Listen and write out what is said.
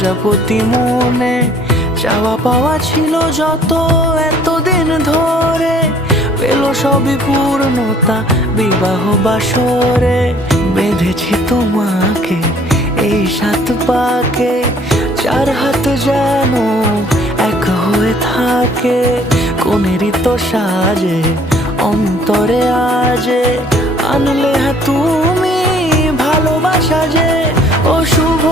প্রজাপতি মনে চাওয়া পাওয়া ছিল যত এতদিন ধরে, পেল সবই পূর্ণতা বিবাহ বাসরে। বেঁধেছি তোমাকে এই 7 পাকে, 4 হাত যেন এক হয়ে থাকে। কোনেরই তো সাজে অন্তরে আজে আনলে তুমি ভালোবাসা যে। ও শুভ